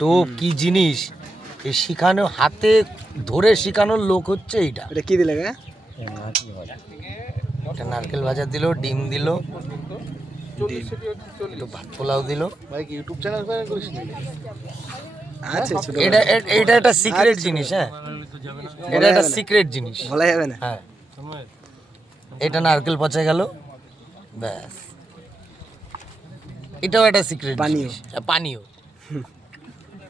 টোপ কি জিনিস? এ শিখানো হাতে ধরে শিখানোর লোক হচ্ছে এইটা। এটা কি দিলে গা? একটা নারকেল ভাজা দিল ডিম দিল একটু ভাত পোলাও দিল। ভাই ইউটিউব চ্যানেল করিস এটা এটা একটা সিক্রেট জিনিস হ্যাঁ। এটা একটা সিক্রেট জিনিস। বলা যাবে না। হ্যাঁ। এটা নারকেল পচে গেল। ব্যাস। এটাও একটা সিক্রেট পানীয়। পানীয়।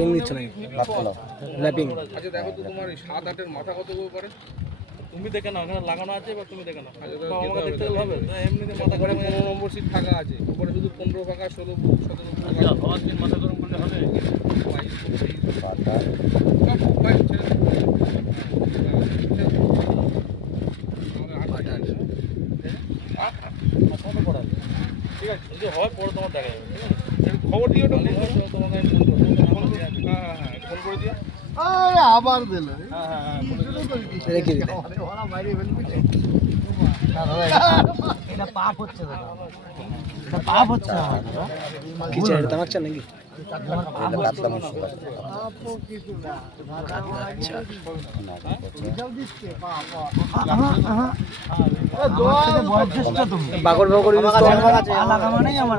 ল্যাপিং দিচ্ছ নাকি? ল্যাপিং আচ্ছা দেখো তো তোমার সাত আটের মাথা কত করে পারে? তুমি দেখে নাও এখানে লাগানো আছে বা তুমি দেখে নাও। আচ্ছা, আমাকে দেখতে হবে, গেলে হবে তো এমনিতে মাথা গরম পনেরো নম্বর সিট ফাঁকা আছে উপরে শুধু পনেরো ফাঁকা ষোলো সতেরো বুক দিন মাথা গরম করলে হবে। কত পড়া ঠিক আছে যদি হয় পরে তোমার দেখা যাবে ঠিক আছে? খবর দিও। হ্যাঁ হ্যাঁ হ্যাঁ ফোন করে দিও। আরে আবার দিল। হ্যাঁ হ্যাঁ হ্যাঁ এটা পাপ হচ্ছে এটা পাপ হচ্ছে কি চাই তামাক নাকি? বাগর মানেই আমার